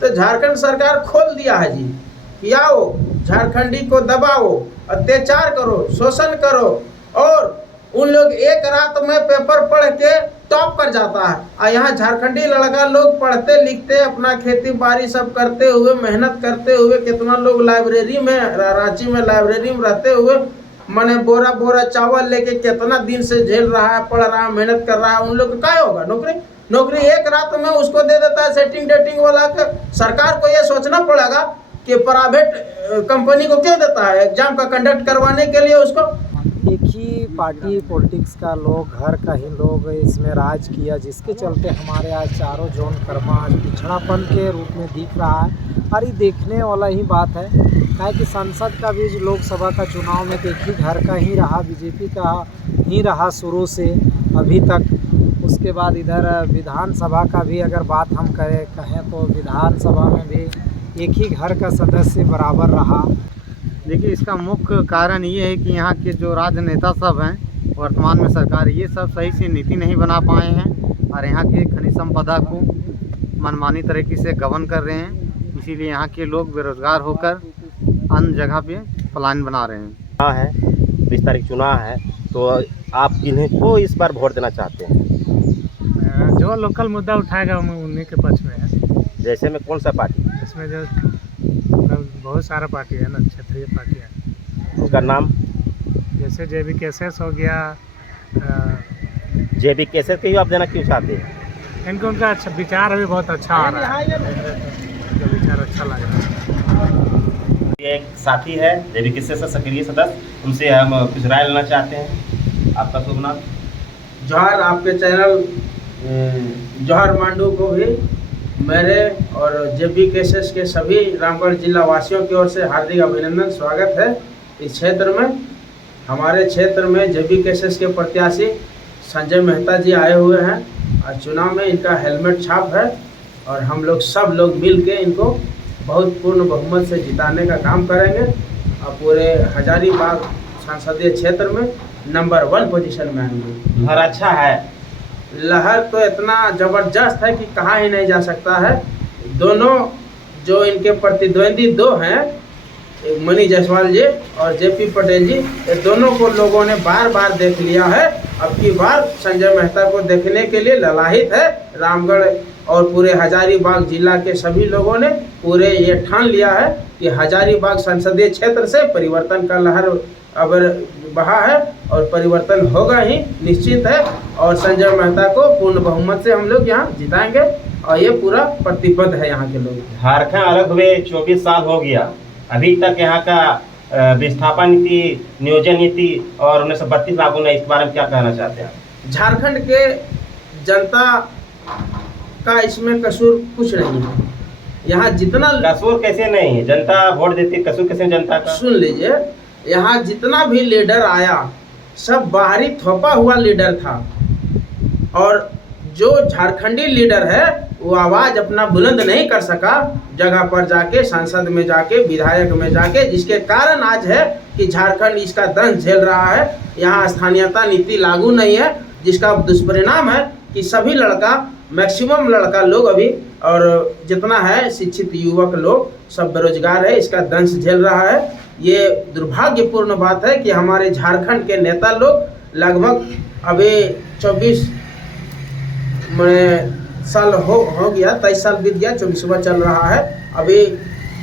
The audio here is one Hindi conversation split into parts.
तो झारखंड सरकार खोल दिया है जी कि आओ झारखंडी को दबाओ, अत्याचार करो, शोषण करो, और उन लोग एक रात में पेपर पढ़ के टॉप कर जाता है। और यहाँ झारखंडी लड़का लोग पढ़ते लिखते अपना खेती बाड़ी सब करते हुए, मेहनत करते हुए, कितना लोग लाइब्रेरी में, रांची में लाइब्रेरी में रहते हुए मैंने बोरा बोरा चावल लेके कितना दिन से झेल रहा है, पढ़ रहा है, मेहनत कर रहा है। उन लोग का क्या होगा? नौकरी एक रात में उसको दे देता है सेटिंग डेटिंग वाला। सरकार को ये सोचना पड़ेगा कि प्राइवेट कंपनी को क्यों देता है एग्जाम का कंडक्ट करवाने के लिए उसको। एक ही पार्टी पॉलिटिक्स का लोग, घर का ही लोग इसमें राज किया, जिसके चलते हमारे आज चारों जोन कर्मा आज पिछड़ापन के रूप में दिख रहा है। और ये देखने वाला ही बात है क्या कि संसद का भी जो लोकसभा का चुनाव में एक ही घर का ही रहा, बीजेपी का ही रहा शुरू से अभी तक। उसके बाद इधर विधानसभा का भी अगर बात हम कहें तो विधानसभा में भी एक ही घर का सदस्य बराबर रहा। देखिए, इसका मुख्य कारण ये है कि यहाँ के जो राजनेता सब हैं वर्तमान में सरकार, ये सब सही से नीति नहीं बना पाए हैं और यहाँ के खनिज संपदा को मनमानी तरीके से गबन कर रहे हैं। इसीलिए यहाँ के लोग बेरोजगार होकर अन्य जगह पे प्लान बना रहे हैं। हाँ है, 20 तारीख चुनाव है, तो आप किन्हें को इस बार वोट देना चाहते हैं? जो लोकल मुद्दा उठाएगा उन्हीं के पक्ष में है। जैसे में कौन सा पार्टी? इसमें जो बहुत सारा पार्टी है ना, क्षेत्रीय पार्टी है। उसका नाम? जैसे JBKSS हो गया। JBKSS के ही आप देना क्यों चाहते हैं? इनको उनका अच्छा विचार भी बहुत अच्छा आ रहा है, उनका विचार अच्छा लग रहा है। ये एक साथी है JBKSS से सक्रिय सदस्य, उनसे हम कुछ राय लेना चाहते हैं। आपका शुभ नाम? जौहर। आपके चैनल जौहर मांडू को भी मेरे और JBKSS के सभी रामगढ़ जिला वासियों की ओर से हार्दिक अभिनंदन, स्वागत है। इस क्षेत्र में, हमारे क्षेत्र में JBKSS के प्रत्याशी संजय मेहता जी आए हुए हैं और चुनाव में इनका हेलमेट छाप है और हम लोग सब लोग मिल के इनको बहुत पूर्ण बहुमत से जिताने का काम करेंगे और पूरे हजारीबाग संसदीय क्षेत्र में नंबर 1 पोजीशन में आएंगे। लहर अच्छा है, लहर तो इतना ज़बरदस्त है कि कहा ही नहीं जा सकता है। दोनों जो इनके प्रतिद्वंदी दो हैं, एक मनी जायसवाल जी और JP पटेल जी, ये दोनों को लोगों ने बार बार देख लिया है। अब की बार संजय मेहता को देखने के लिए ललाहित है रामगढ़ और पूरे हजारीबाग जिला के सभी लोगों ने पूरे ये ठान लिया है कि हजारीबाग संसदीय क्षेत्र से परिवर्तन का लहर अब बहा है और परिवर्तन होगा ही, निश्चित है। और संजय मेहता को पूर्ण बहुमत से हम लोग यहाँ जिताएंगे और ये पूरा प्रतिबद्ध है यहाँ के लोग। झारखंड अलग हुए 24 साल हो गया, अभी तक यहाँ का विस्थापन नीति, नियोजन नीति और 1932 लागू नहीं, इस बारे में क्या कहना चाहते हैं? झारखंड के जनता का इसमें कसूर कुछ नहीं है। यहाँ जितना कसूर कैसे नहीं है? जनता वोट देती, कसूर कैसे जनता का? सुन लीजिए, यहाँ जितना भी लीडर आया सब बाहरी थोपा हुआ लीडर था और जो झारखंडी लीडर है वो आवाज़ अपना बुलंद नहीं कर सका जगह पर जाके, संसद में जाके, विधायक में जाके, जिसके कारण आज है कि झारखंड इसका दंश झेल रहा है। यहाँ स्थानीयता नीति लागू नहीं है, जिसका दुष्परिणाम है कि सभी लड़का, मैक्सिमम लड़का लोग अभी और जितना है शिक्षित युवक लोग सब बेरोजगार है, इसका दंश झेल रहा है। ये दुर्भाग्यपूर्ण बात है कि हमारे झारखंड के नेता लोग लगभग अभी 24 साल हो गया, 23 साल बीत गया, 24वां चल रहा है। अभी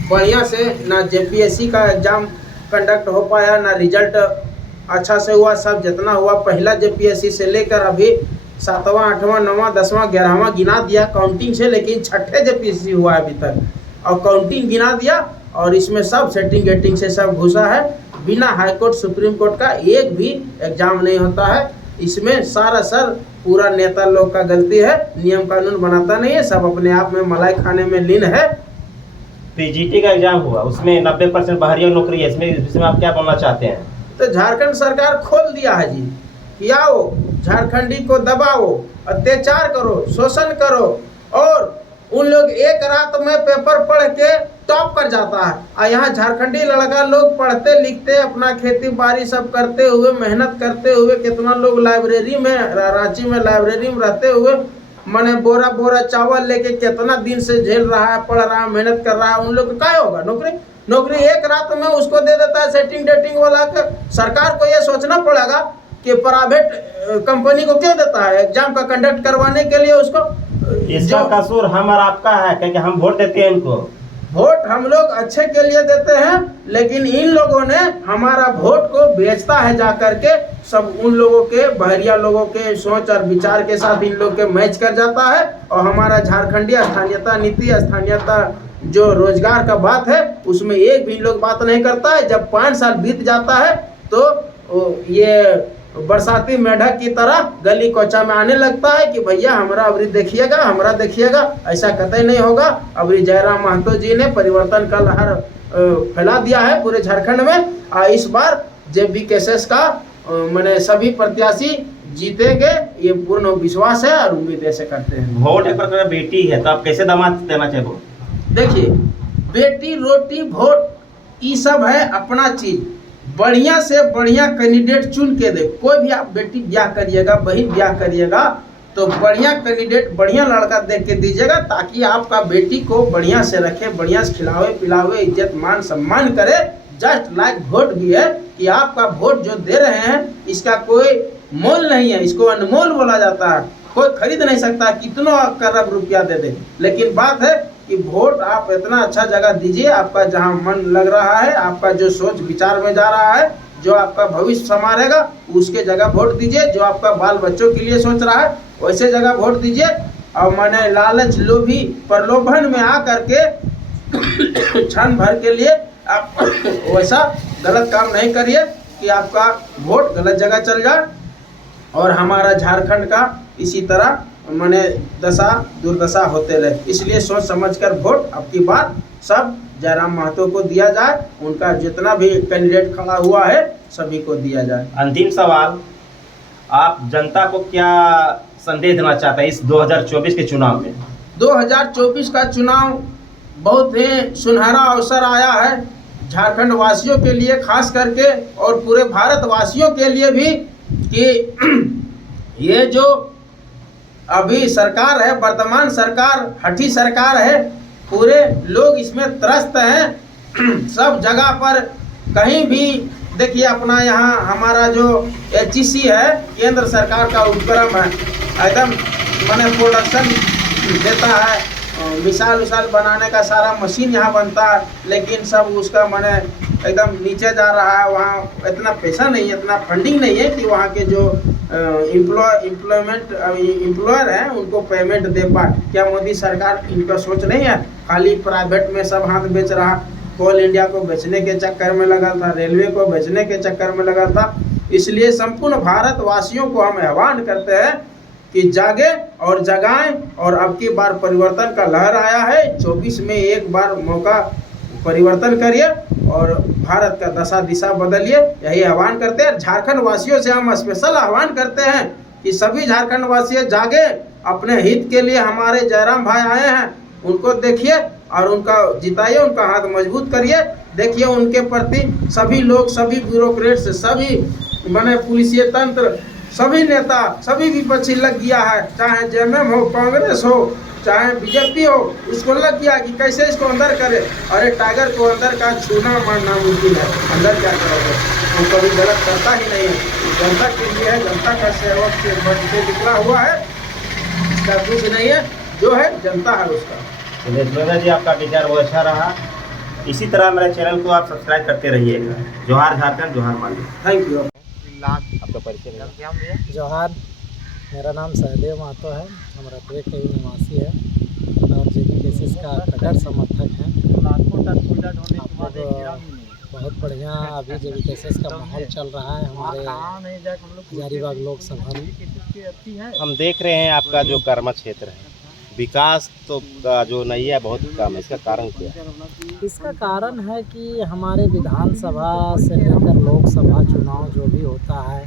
बढ़िया से ना JPSC का एग्ज़ाम कंडक्ट हो पाया, ना रिजल्ट अच्छा से हुआ। सब जितना हुआ पहला JPSC से लेकर अभी 7वां, 8वां, 9वां, 10वां, 11वां गिना दिया काउंटिंग से, लेकिन 6ठे JPSC हुआ अभी तक और काउंटिंग गिना दिया और इसमें सब सेटिंग गेटिंग से सब घुसा है। बिना हाई कोर्ट सुप्रीम कोर्ट का एक भी एग्जाम नहीं होता है। इसमें सारा सर पूरा नेता लोग का गलती है, नियम कानून बनाता नहीं है, सब अपने आप में मलाई खाने में लीन है। PGT का एग्जाम हुआ, उसमें 90% बाहरी नौकरी है, इसमें आप क्या बोलना चाहते हैं? तो झारखंड सरकार खोल दिया है जी कि आओ झारखंडी को दबाओ, अत्याचार करो, शोषण करो, और उन लोग एक रात में पेपर पढ़ के टॉप कर जाता है। और यहाँ झारखंडी लड़का लोग पढ़ते लिखते अपना खेती बाड़ी सब करते हुए, मेहनत करते हुए, कितना लोग लाइब्रेरी में, रांची में लाइब्रेरी में रहते हुए मैंने बोरा बोरा चावल लेके कितना दिन से झेल रहा है, पढ़ रहा है, मेहनत कर रहा है, उन लोग का क्या होगा? नौकरी नौकरी एक रात में उसको दे देता है सेटिंग डेटिंग वाला का। सरकार को ये सोचना पड़ेगा कि प्राइवेट कंपनी को क्यों देता है एग्जाम का कंडक्ट करवाने के लिए उसको। इसका कसूर हम और आपका है क्योंकि हम वोट देते हैं इनको। वोट हम लोग अच्छे के लिए देते हैं, लेकिन इन लोगों ने हमारा वोट को बेचता है जा करके। सब उन लोगों के बहरिया लोगों के सोच और विचार के साथ इन लोग के मैच कर जाता है। और हमारा झारखंडी स्थानीयता नीति, स्थानीयता जो रोजगार का बात है, उसमें एक भी लोग बात नहीं करता है। जब 5 साल बीत जाता है तो ये बरसाती मेढक की तरह गली कोचा में आने लगता है कि भैया हमारा अबरी देखिएगा, हमारा देखिएगा। ऐसा कतई नहीं होगा। अबरी जयराम महतो जी ने परिवर्तन का लहर फैला दिया है पूरे झारखंड में। इस बार JBKSS का मैंने सभी प्रत्याशी जीतेंगे, ये पूर्ण विश्वास है और उम्मीद ऐसे करते हैं। वोट एक प्रकार बेटी है, तो आप कैसे दामाद देना चाहिए वोट? देखिए, बेटी रोटी वोट ये सब है अपना चीज। बढ़िया से बढ़िया कैंडिडेट चुन के दे। कोई भी आप बेटी ब्याह करिएगा, बहन ब्याह करिएगा, तो बढ़िया कैंडिडेट, बढ़िया लड़का देख के दीजिएगा, ताकि आपका बेटी को बढ़िया से रखे, बढ़िया से खिलावे पिलावे, इज्जत मान सम्मान करे। जस्ट लाइक वोट भी है कि आपका वोट जो दे रहे हैं इसका कोई मोल नहीं है, इसको अनमोल बोला जाता है। कोई खरीद नहीं सकता कितना करोड़ रुपया दे दे। लेकिन बात है कि वोट आप इतना अच्छा जगह दीजिए, आपका जहां मन लग रहा है, आपका जो सोच विचार में जा रहा है, जो आपका भविष्य संवारेगा, उसके जगह वोट दीजिए। जो आपका बाल बच्चों के लिए सोच रहा है वैसे जगह वोट दीजिए। और मैंने लालच लोभी प्रलोभन में आ करके क्षण भर के लिए आप वैसा गलत काम नहीं करिए कि आपका वोट गलत जगह चल जाए और हमारा झारखंड का इसी तरह मैंने दशा दुर्दशा होते रहे। इसलिए सोच समझकर वोट अब की बार सब जयराम महतो को दिया जाए। उनका जितना भी कैंडिडेट खड़ा हुआ है सभी को दिया जाए। अंतिम सवाल, आप जनता को क्या संदेश देना चाहते हैं इस 2024 के चुनाव में? 2024 का चुनाव बहुत ही सुनहरा अवसर आया है झारखंड वासियों के लिए खास करके, और पूरे भारत वासियों के लिए भी, कि ये जो अभी सरकार है, वर्तमान सरकार हठी सरकार है, पूरे लोग इसमें त्रस्त हैं। सब जगह पर कहीं भी देखिए, अपना यहाँ हमारा जो HEC है, केंद्र सरकार का उपक्रम है, एकदम मैंने प्रोडक्शन देता है, मिसाल उसाल बनाने का सारा मशीन यहाँ बनता है, लेकिन सब उसका मैंने एकदम नीचे जा रहा है। वहाँ इतना पैसा नहीं है, इतना फंडिंग नहीं है कि वहाँ के जो एम्प्लॉयर हैं उनको पेमेंट दे पाए। क्या मोदी सरकार इनका सोच नहीं है? खाली प्राइवेट में सब हाथ बेच रहा। कोल इंडिया को बेचने के चक्कर में लगा था, रेलवे को बेचने के चक्कर में लगा था। इसलिए संपूर्ण भारतवासियों को हम आह्वान करते हैं कि जागे और जगाएं, और अब की बार परिवर्तन का लहर आया है। 24 में एक बार मौका परिवर्तन करिए और भारत का दशा दिशा बदलिए, यही आह्वान करते हैं। झारखंड वासियों से हम स्पेशल आह्वान करते हैं कि सभी झारखंड वासी जागे, अपने हित के लिए हमारे जयराम भाई आए हैं, उनको देखिए और उनका जिताइए, उनका हाथ मजबूत करिए। देखिए उनके प्रति सभी लोग, सभी ब्यूरोक्रेट्स, सभी बने पुलिसिय तंत्र, सभी नेता, सभी विपक्षी लग गया है, चाहे JMM हो, कांग्रेस हो, चाहे BJP हो, उसको लग गया कि कैसे इसको अंदर करे। अरे टाइगर को अंदर का छूना मारना मुमकिन है, अंदर क्या करोगे? वो कभी गलत करता ही नहीं है। जनता के लिए है, जनता का सेवक से बढ़ के निकला हुआ है, इसका कुछ नहीं है, जो है जनता है उसका। तो जी आपका विचार वो अच्छा रहा। इसी तरह मेरे चैनल को आप सब्सक्राइब करते रहिएगा। जोहार झारखंड, जोहार माली। Thank you. आपका परिचय? जोहार, मेरा नाम सहदेव महतो है, हम रतवे के ही निवासी है और JBKSS का कट्टर समर्थक है। बहुत बढ़िया अभी JBKSS का माहौल चल रहा है हमारे हजारीबाग लोकसभा में। हम देख रहे हैं आपका जो कर्म क्षेत्र है, विकास तो का जो नहीं है बहुत कम है, इसका कारण क्या है? इसका कारण है कि हमारे विधानसभा से लेकर लोकसभा चुनाव जो भी होता है,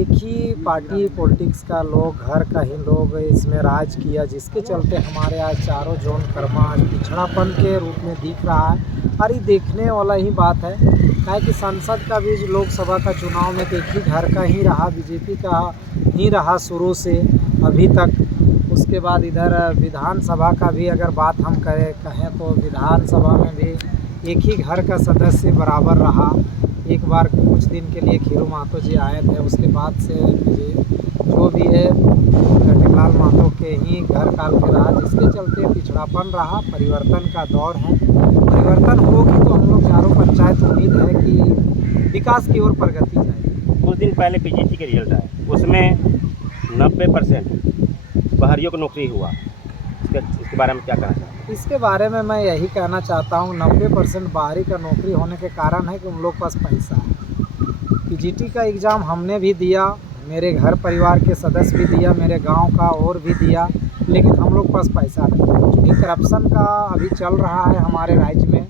एक ही पार्टी पॉलिटिक्स का लोग, घर का ही लोग इसमें राज किया, जिसके चलते हमारे आज चारों जोन कर्मा आज पिछड़ापन के रूप में दिख रहा है। और ये देखने वाला ही बात है, क्या कि संसद का भी लोकसभा का चुनाव में एक ही घर का ही रहा, BJP का ही रहा शुरू से अभी तक। उसके बाद इधर विधानसभा का भी अगर बात हम कहें तो विधानसभा में भी एक ही घर का सदस्य बराबर रहा। एक बार कुछ दिन के लिए खीरू महतो जी आए थे, उसके बाद से जो भी है टिकलाल महतो के ही घर काल के रहा, जिसके चलते पिछड़ापन रहा। परिवर्तन का दौर है, परिवर्तन होगी तो हम लोग चारों पंचायत उम्मीद है कि विकास की ओर प्रगति जाएगी। कुछ दिन पहले पीजीटी के रिजल्ट आए, उसमें 90% बाहरियों को नौकरी हुआ। इसके बारे में क्या कहना चाहते हैं? इसके बारे में मैं यही कहना चाहता हूँ, 90% बाहरी का नौकरी होने के कारण है कि उन लोग के पास पैसा है। पीजीटी का एग्ज़ाम हमने भी दिया, मेरे घर परिवार के सदस्य भी दिया, मेरे गांव का और भी दिया, लेकिन हम लोग के पास पैसा नहीं है। क्योंकि करप्शन का अभी चल रहा है हमारे राज्य में,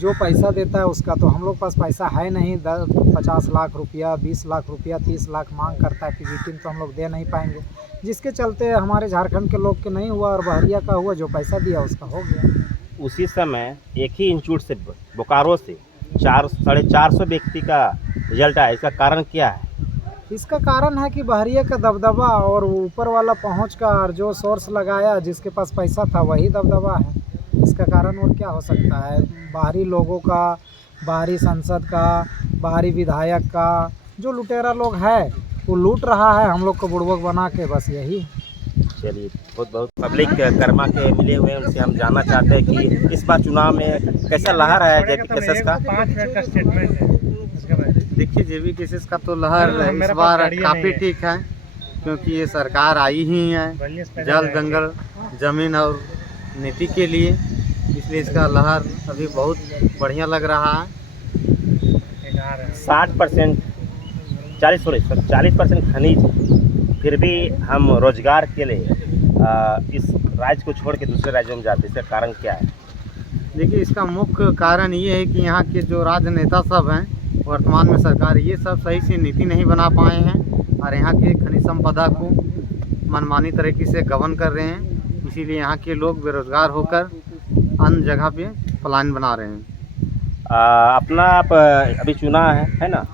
जो पैसा देता है उसका, तो हम लोग के पास पैसा है नहीं। 50 लाख रुपया, 20 लाख रुपया, 30 लाख मांग करता है पीजीटी में, तो हम लोग दे नहीं पाएंगे, जिसके चलते हमारे झारखंड के लोग के नहीं हुआ और बहरिया का हुआ, जो पैसा दिया उसका हो गया। उसी समय एक ही इंस्टीट्यूट से बोकारो से 450 व्यक्ति का रिजल्ट आया। इसका कारण क्या है? इसका कारण है कि बहरिया का दबदबा और ऊपर वाला पहुंच का जो सोर्स लगाया, जिसके पास पैसा था वही दबदबा है। इसका कारण और क्या हो सकता है? बाहरी लोगों का, बाहरी सांसद का, बाहरी विधायक का, जो लुटेरा लोग है वो लूट रहा है हम लोग को बुड़बक बना के, बस यही। चलिए, बहुत पब्लिक कर्मा के मिले हुए हैं, उनसे हम जानना चाहते हैं कि इस बार चुनाव में कैसा लहर है जेपी केसेस का। 5 मिनट का स्टेटमेंट है उसके बाद। देखिए, जेबी केसेस का तो लहर इस बार काफ़ी ठीक है, क्योंकि ये सरकार आई ही है जल जंगल जमीन और नीति के लिए, इसलिए इसका लहर अभी बहुत बढ़िया लग रहा है। 40% खनिज, फिर भी हम रोजगार के लिए इस राज्य को छोड़ के दूसरे राज्यों में जाते हैं। इसका कारण क्या है? देखिए, इसका मुख्य कारण ये है कि यहाँ के जो राजनेता सब हैं, वर्तमान में सरकार, ये सब सही से नीति नहीं बना पाए हैं और यहाँ के खनिज संपदा को मनमानी तरीके से गबन कर रहे हैं। इसीलिए यहाँ के लोग बेरोजगार होकर अन्य जगह पे प्लान बना रहे हैं। अपना आप अभी चुना है ना,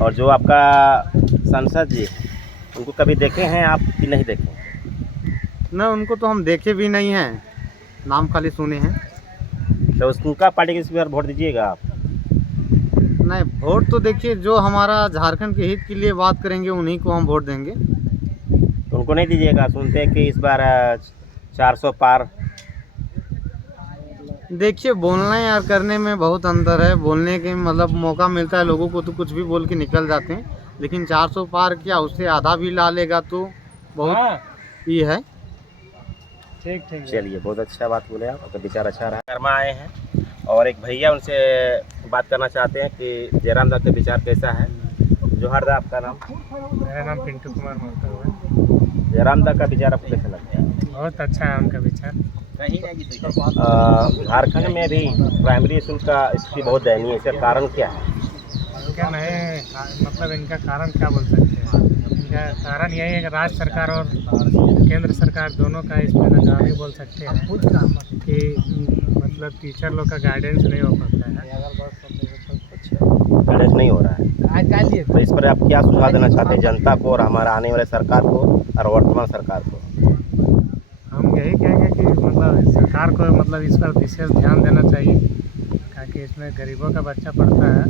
और जो आपका सांसद जी उनको कभी देखे हैं आप कि नहीं देखे? न, उनको तो हम देखे भी नहीं हैं, नाम खाली सुने हैं। तो उनका पार्टी के इस बार वोट दीजिएगा आप? नहीं, वोट तो देखिए, जो हमारा झारखंड के हित के लिए बात करेंगे उन्हीं को हम वोट देंगे। तो उनको नहीं दीजिएगा? सुनते हैं कि इस बार 400 पार। देखिए, बोलने और करने में बहुत अंतर है। बोलने के मतलब मौका मिलता है लोगों को तो कुछ भी बोल के निकल जाते हैं, लेकिन 400 पार क्या, उससे आधा भी ला लेगा तो बहुत ये है। ठीक। चलिए, बहुत अच्छा बात बोले आप, आपका विचार अच्छा रहा। कर्मा आए हैं और एक भैया, उनसे बात करना चाहते हैं कि जयराम दा का विचार कैसा है। जोहार दा, आपका नाम? मेरा नाम पिंटू कुमार महतो है। जयराम दा का विचार आपको कैसा लगता है? बहुत अच्छा है उनका विचार। झारखंड में भी प्राइमरी स्कूल का स्थिति बहुत दयनीय है, इसका कारण क्या है? इनका नहीं, मतलब इनका कारण क्या बोल सकते हैं? इनका कारण यही है कि राज्य सरकार और केंद्र सरकार दोनों का इसमें नाकामी बोल सकते हैं कि मतलब टीचर लोग का गाइडेंस नहीं हो पाता है। गाइडेंस नहीं हो रहा है, तो इस पर आप क्या सुझाव देना चाहते हैं जनता को और हमारा आने वाले सरकार को और वर्तमान सरकार को? हम यही कहेंगे कि मतलब सरकार को मतलब इस पर विशेष ध्यान देना चाहिए, ताकि इसमें गरीबों का बच्चा पढ़ता है।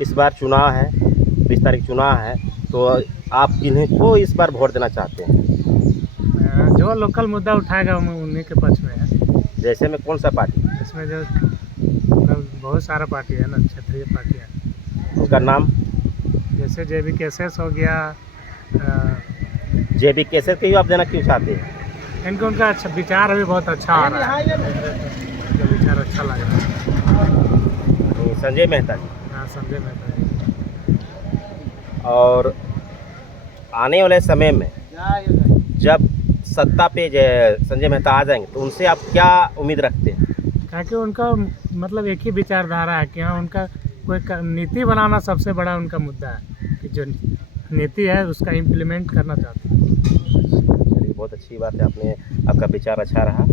इस बार चुनाव है, 20 तारीख चुनाव है, तो आप किन्हीं को इस बार वोट देना चाहते हैं? जो लोकल मुद्दा उठाएगा उन्हीं के पक्ष में है। जैसे में कौन सा पार्टी? इसमें जो मतलब बहुत सारा पार्टी है ना, क्षेत्रीय पार्टियाँ। उसका नाम? जैसे जेबी केसेस हो गया। जेबी केसेस के ही आप देना क्यों चाहते हैं? इनको उनका अच्छा विचार अभी बहुत अच्छा आ रहा है, जो विचार अच्छा लग रहा है। संजय मेहता जी? हाँ, संजय मेहता जी। और आने वाले समय में जब सत्ता पे संजय मेहता आ जाएंगे तो उनसे आप क्या उम्मीद रखते हैं? ताकि उनका मतलब एक ही विचारधारा है कि हाँ, उनका कोई नीति बनाना सबसे बड़ा उनका मुद्दा है, कि जो नीति है उसका इम्प्लीमेंट करना चाहते हैं। बहुत अच्छी बात है, आपका विचार अच्छा रहा।